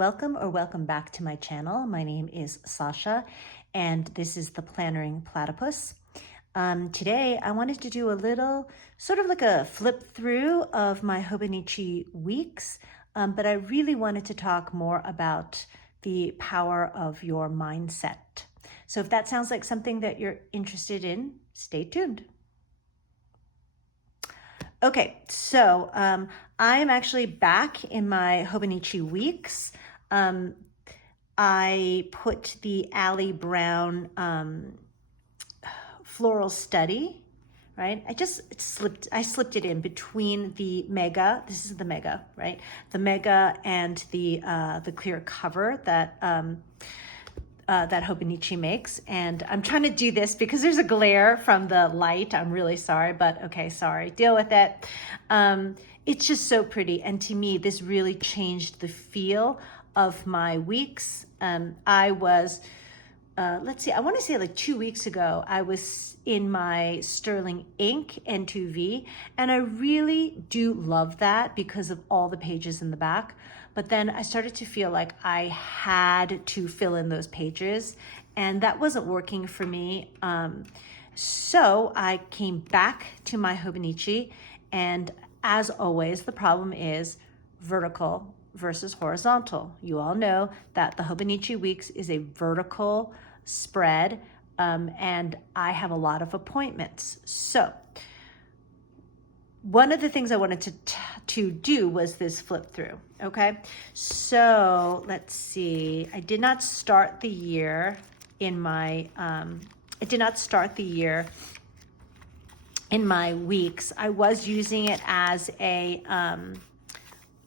welcome back to my channel. My name is Sasha, and this is the Plannering Platypus. Today, I wanted to do a little, sort of like a flip through of my Hobonichi weeks, but I really wanted to talk more about the power of your mindset. So if that sounds like something that you're interested in, stay tuned. Okay, so I'm actually back in my Hobonichi weeks. I put the Ali Brown floral study, right? I slipped it in between the mega. This is the mega, right? The mega and the clear cover that that Hobonichi makes. And I'm trying to do this because there's a glare from the light. I'm really sorry, but okay, sorry, deal with it. It's just so pretty. And to me, this really changed the feel of my weeks. I was, let's see, I want to say like 2 weeks ago, I was in my sterling ink N2V, and I really do love that because of all the pages in the back. But then I started to feel like I had to fill in those pages, and that wasn't working for me. So I came back to my Hobonichi, and as always, the problem is vertical versus horizontal. You all know that the Hobonichi Weeks is a vertical spread, and I have a lot of appointments. So one of the things I wanted to do was this flip through, okay? So let's see, I did not start the year in my, in my weeks. I was using it as a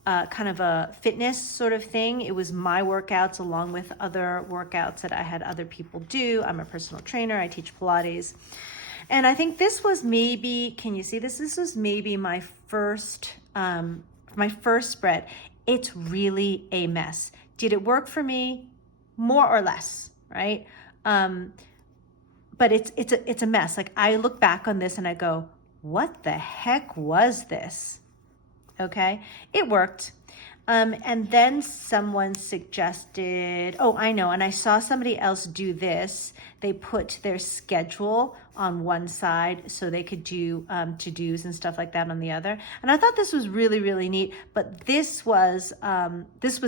kind of a fitness sort of thing. It was my workouts along with other workouts that I had other people do. I'm a personal trainer, I teach Pilates. And I think this was maybe, can you see this? This was maybe my first spread. It's really a mess. Did it work for me? More or less, right? But it's a mess. Like I look back on this and I go, what the heck was this? Okay, it worked. And then someone suggested, oh, I know, and I saw somebody else do this. They put their schedule on one side so they could do to-dos and stuff like that on the other. And I thought this was really, really neat, but this was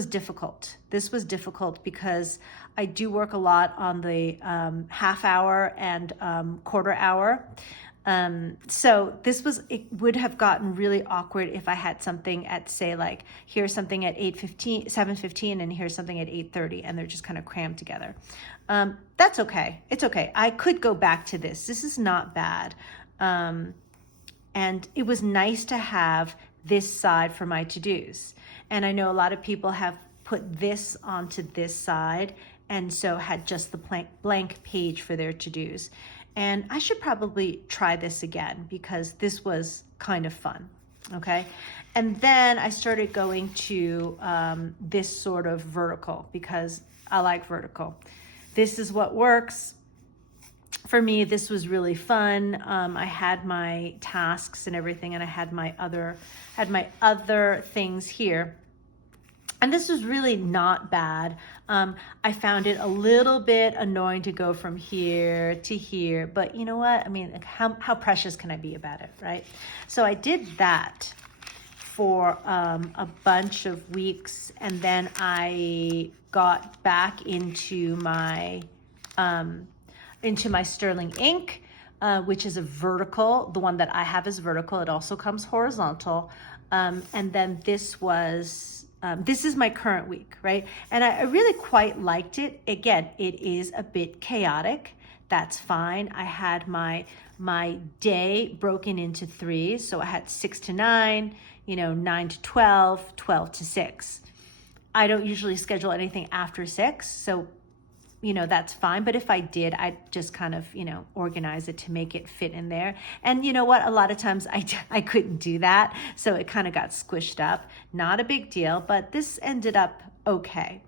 difficult. This was difficult because I do work a lot on the half hour and quarter hour. So it would have gotten really awkward if I had something at, say, like, here's something at 7:15 and here's something at 8:30, and they're just kind of crammed together. That's okay. It's okay. I could go back to this. This is not bad. And it was nice to have this side for my to-dos. And I know a lot of people have put this onto this side, and so had just the blank page for their to-dos. And I should probably try this again because this was kind of fun, okay? And then I started going to this sort of vertical because I like vertical. This is what works. For me, this was really fun. I had my tasks and everything, and I had my other things here. And this was really not bad. I found it a little bit annoying to go from here to here, but you know what? I mean, how precious can I be about it, right? So I did that for a bunch of weeks, and then I got back into my sterling ink, which is a vertical. The one that I have is vertical. It also comes horizontal. And then this is my current week, right? And I really quite liked it. Again, it is a bit chaotic. That's fine. I had my day broken into threes. So I had 6 to 9, 9 to 12, 12 to 6. I don't usually schedule anything after 6. So that's fine. But if I did, I'd just kind of, organize it to make it fit in there. And you know what? A lot of times I couldn't do that. So it kind of got squished up. Not a big deal, but this ended up okay.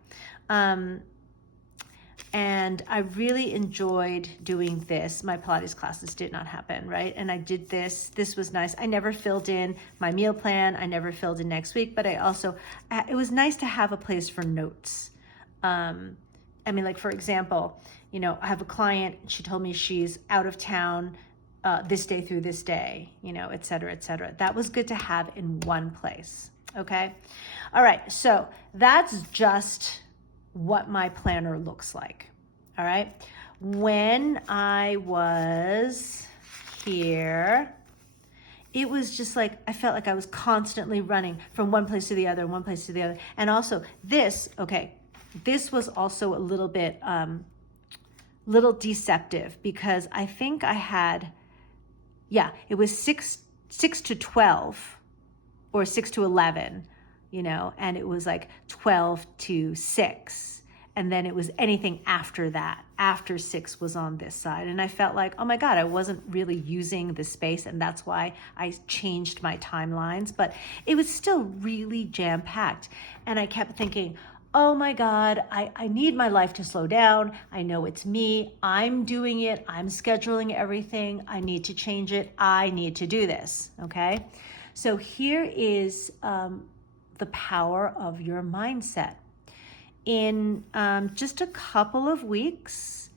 And I really enjoyed doing this. My Pilates classes did not happen, right? And I did this. This was nice. I never filled in my meal plan. I never filled in next week, but it was nice to have a place for notes. I mean, like, for example, I have a client, she told me she's out of town this day through this day, et cetera, et cetera. That was good to have in one place, okay? All right, so that's just what my planner looks like, all right? When I was here, it was just like, I felt like I was constantly running from one place to the other, one place to the other. And also this was also a little bit, little deceptive, because I think I had, it was 6 to 12 or 6 to 11, and it was like 12 to 6. And then it was anything after that, after 6 was on this side. And I felt like, oh my God, I wasn't really using the space. And that's why I changed my timelines, but it was still really jam-packed. And I kept thinking, oh my God, I need my life to slow down. I know it's me. I'm doing it. I'm scheduling everything. I need to change it. I need to do this, okay? So here is the power of your mindset. In just a couple of weeks,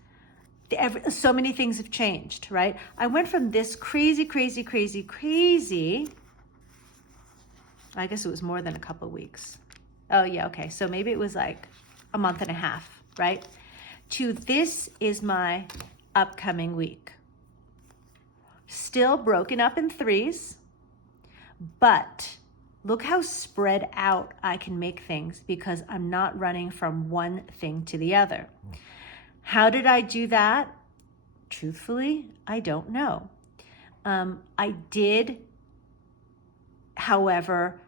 so many things have changed, right? I went from this crazy, I guess it was more than a couple of weeks. Oh yeah, okay, so maybe it was like a month and a half, right? To this is my upcoming week. Still broken up in 3s, but look how spread out I can make things because I'm not running from one thing to the other. How did I do that? Truthfully, I don't know. I did, however,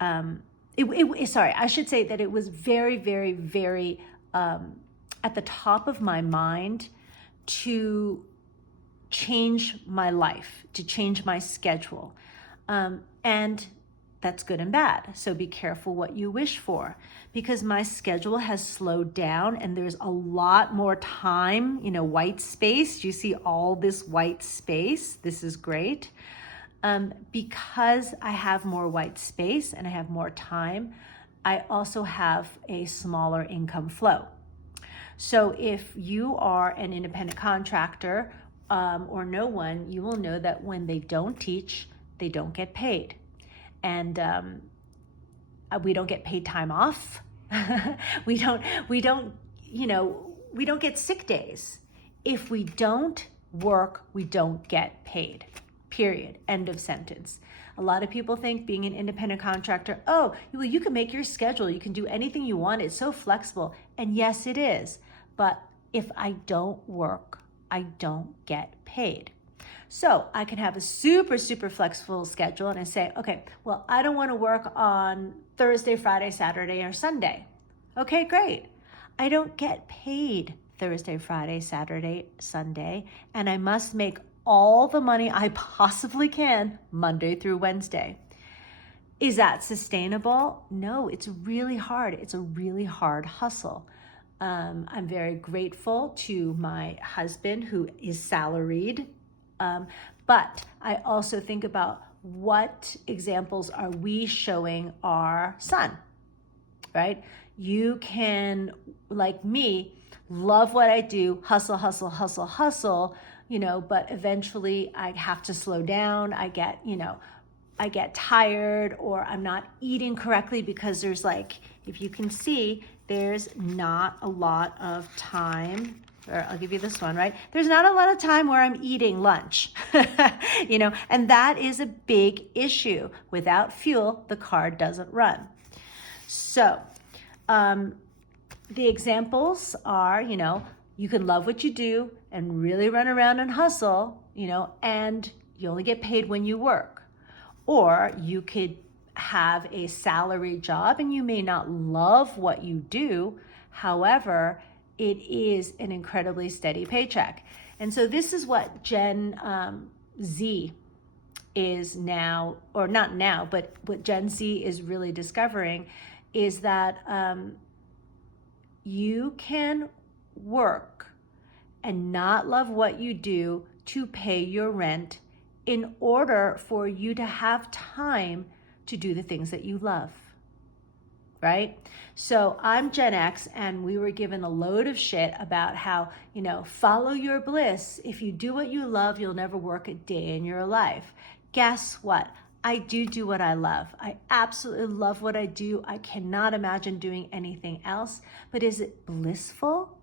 I should say that it was very, very, very at the top of my mind to change my life, to change my schedule. And that's good and bad. So be careful what you wish for, because my schedule has slowed down and there's a lot more time, white space. You see all this white space. This is great. Because I have more white space and I have more time, I also have a smaller income flow. So if you are an independent contractor or no one, you will know that when they don't teach, they don't get paid. And we don't get paid time off. we don't get sick days. If we don't work, we don't get paid. Period. End of sentence. A lot of people think being an independent contractor, oh, well, you can make your schedule. You can do anything you want. It's so flexible. And yes, it is. But if I don't work, I don't get paid. So I can have a super, super flexible schedule and I say, okay, well, I don't want to work on Thursday, Friday, Saturday, or Sunday. Okay, great. I don't get paid Thursday, Friday, Saturday, Sunday, and I must make all the money I possibly can Monday through Wednesday. Is that sustainable? No, it's really hard. It's a really hard hustle. I'm very grateful to my husband who is salaried. But I also think about what examples are we showing our son, right? You can, like me, love what I do, hustle, but eventually I have to slow down. I get tired, or I'm not eating correctly because there's if you can see, there's not a lot of time. Or I'll give you this one, right? There's not a lot of time where I'm eating lunch, and that is a big issue. Without fuel, the car doesn't run. So the examples are, you can love what you do and really run around and hustle, and you only get paid when you work. Or you could have a salary job and you may not love what you do. However, it is an incredibly steady paycheck. And so this is what Gen Z is now, or not now, but what Gen Z is really discovering is that you can work and not love what you do to pay your rent in order for you to have time to do the things that you love, right? So I'm Gen X, and we were given a load of shit about how, follow your bliss. If you do what you love, you'll never work a day in your life. Guess what? I do what I love. I absolutely love what I do. I cannot imagine doing anything else. But is it blissful?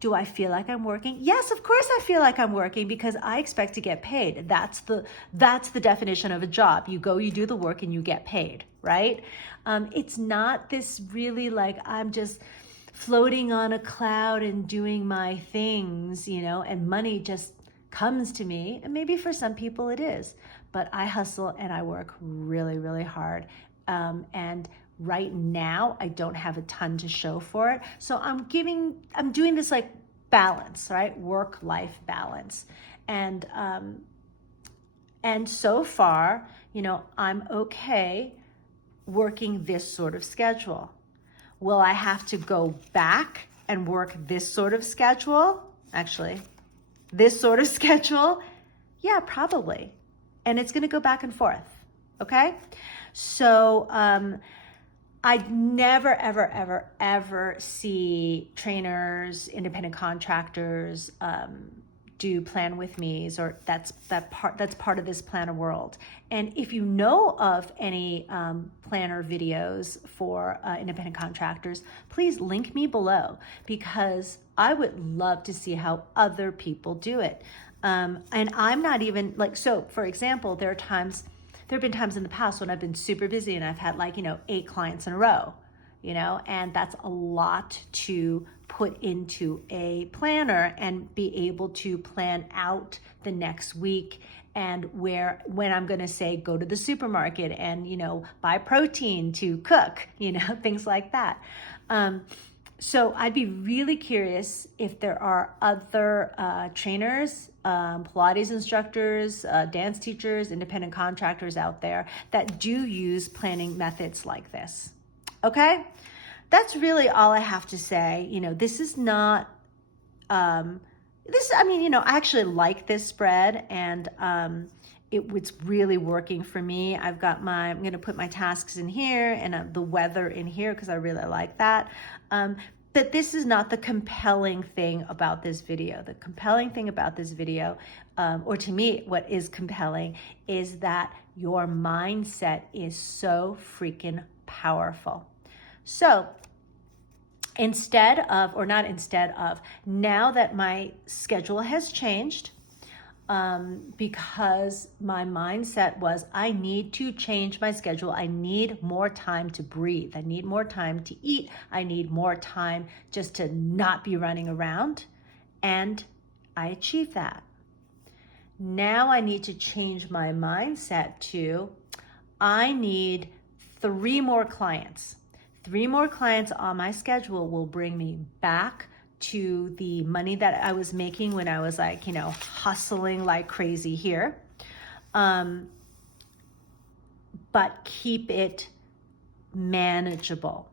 Do I feel like I'm working? Yes, of course I feel like I'm working, because I expect to get paid. That's the definition of a job. You go, you do the work, and you get paid, right? It's not this really like I'm just floating on a cloud and doing my things, and money just comes to me. And maybe for some people it is, but I hustle and I work really, really hard. And right now I don't have a ton to show for it. So I'm doing this like balance, right? Work-life balance. And so far, I'm okay working this sort of schedule. Will I have to go back and work this sort of schedule? Actually, this sort of schedule? Yeah, probably. And it's going to go back and forth. Okay? So, I'd never, ever, ever, ever see trainers, independent contractors, do plan with me's, or that's part of this planner world. And if you know of any planner videos for independent contractors, please link me below, because I would love to see how other people do it. And I'm not even so for example, there have been times in the past when I've been super busy and I've had 8 clients in a row, and that's a lot to put into a planner and be able to plan out the next week and when I'm going to say go to the supermarket and, buy protein to cook, things like that. So I'd be really curious if there are other trainers, Pilates instructors, dance teachers, independent contractors out there that do use planning methods like this. Okay? That's really all I have to say. This is not, I actually like this spread, and it's really working for me. I'm going to put my tasks in here and the weather in here because I really like that. But this is not the compelling thing about this video. The compelling thing about this video, or to me, what is compelling, is that your mindset is so freaking powerful. So now that my schedule has changed, because my mindset was I need to change my schedule. I need more time to breathe. I need more time to eat. I need more time just to not be running around. And I achieved that. Now I need to change my mindset to I need 3 more clients. 3 more clients on my schedule will bring me back to the money that I was making when I was hustling like crazy here. But keep it manageable.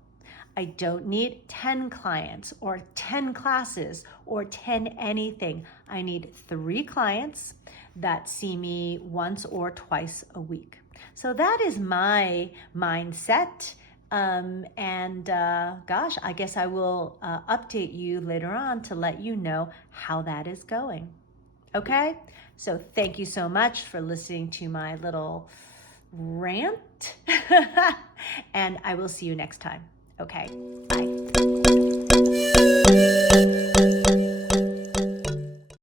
I don't need 10 clients or 10 classes or 10 anything. I need 3 clients that see me once or twice a week. So that is my mindset. Gosh, I guess I will update you later on to let you know how that is going. Okay? So thank you so much for listening to my little rant. And I will see you next time. Okay, bye.